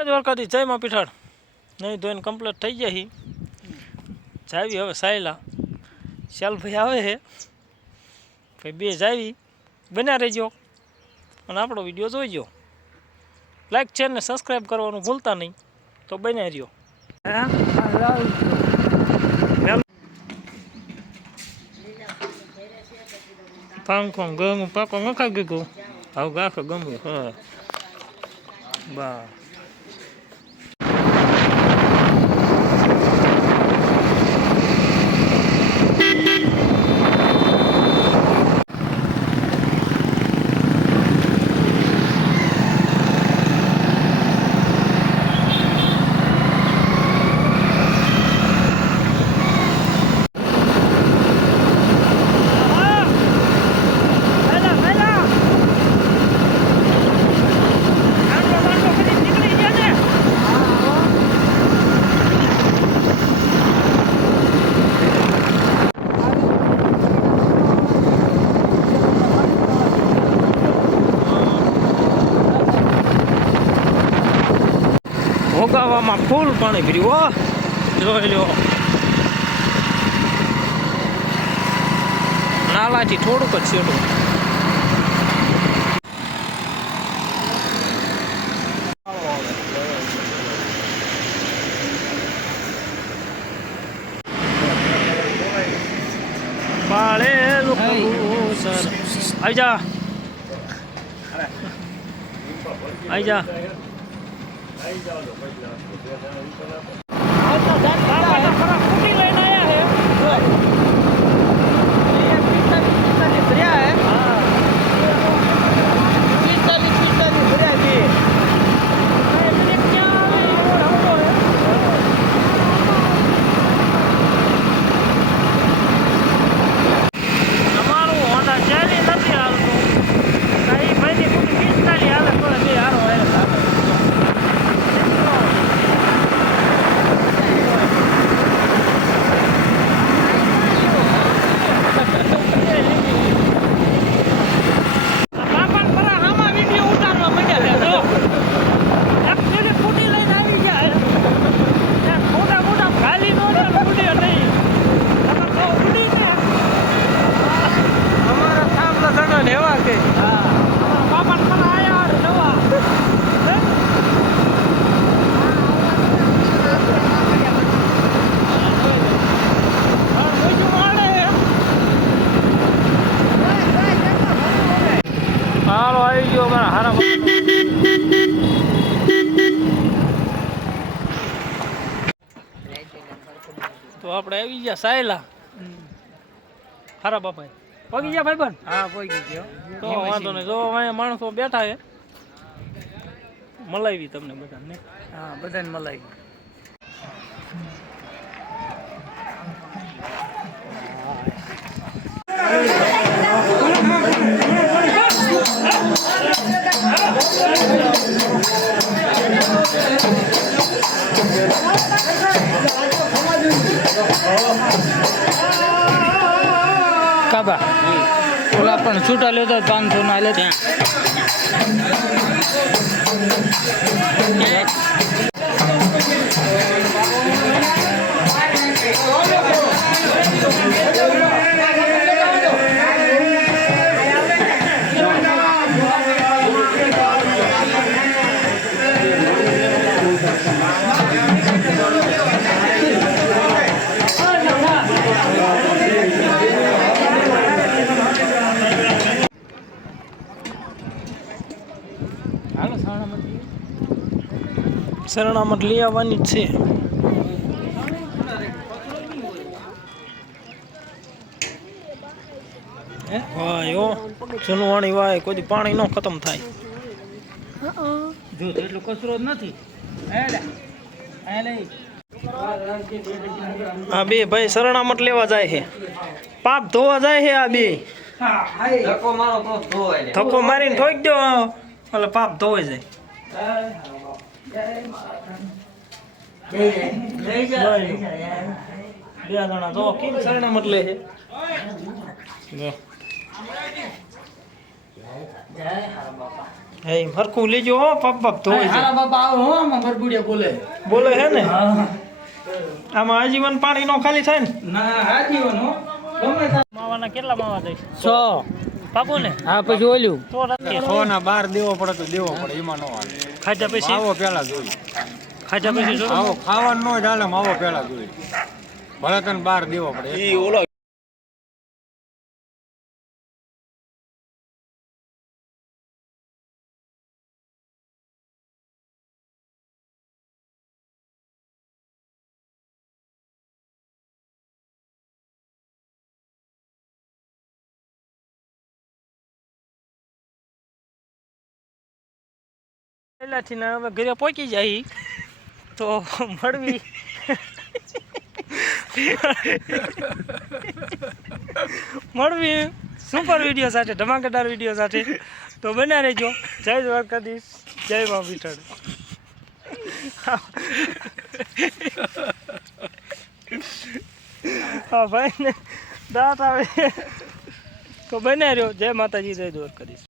દ્વારકાથી જય માં પીઠાડ નહીં ધોઈને કમ્પ્લીટ થઈ ગયા હી જાવી હવે સાયલા શાલભાઈ આવે છે ભાઈ બે જાવી બન્યા રહેજો અને આપણો વિડીયો જોઈજો લાઈક શેર ને સબસ્ક્રાઈબ કરવાનું ભૂલતા નહીં તો બન્યા રહ્યો પાંખો ગમ પાકો નખાઈ ગયું હવે ગાખો ગમ્યું હા બા ભોગાવામાં ફૂલ પાણી ભર્યું જોઈ લો નાલાથી થોડુંક જ છેડું બાળે આવી જા આવી જા હાલો આવી ગયો મારા હારા તો આપણે આવી ગયા સાયલા હારા બાપા પગી ગયા ભાઈ બન હા પગી ગયો તો વાંધો નહીં જો અહીંયા માણસો બેઠા છે મલાવી તમને બધાને હા બધાને મલાવી કાબા ઓલા પણ છૂટા લેતો 500 ના લે ત્યાં શરણામત લઈ આવવાની જ છે વાયો જૂનવાણી વાય કોઈ પાણી ન ખતમ થાય જો એટલો કચરો જ નથી આ બે ભાઈ શરણામત લેવા જાય છે પાપ ધોવા જાય છે આ બે ધક્કો મારીને ઠોકી દો એટલે પાપ ધોવાઈ જાય બે જણા તો કેમ શરણામત લે છે જય હર બાપા હે હરખું લેજો હો પપ પપ ધોઈ છે હારા બાપા આવો હો આમાં બરબુડિયા બોલે બોલે હે ને હા આમાં આજીવન પાણી નો ખાલી થાય ને ના હાજીવન હો ગમે માવાના કેટલા માવા દઈશ 100 પાકો ને હા પછી ઓલ્યું તો રાખીએ 100 ના 12 દેવો પડે તો દેવો પડે એમાં નો હાલે ખાધા પછી માવો પેલા જોઈએ ખાધા પછી જો માવો ખાવાનું નો જ હાલે માવો પેલા જોઈએ ભલે તને 12 દેવો પડે પહેલાથી ને હવે ઘરે પહોંચી જાય તો મળવી મળવી સુપર વિડીયો સાથે ધમાકેદાર વિડીયો સાથે તો બન્યા રહેજો જય દ્વારકાધીશ જય મા વિઠળ હા ભાઈ ને દાંત આવે તો બન્યા રહ્યો જય માતાજી જય દ્વારકાધીશ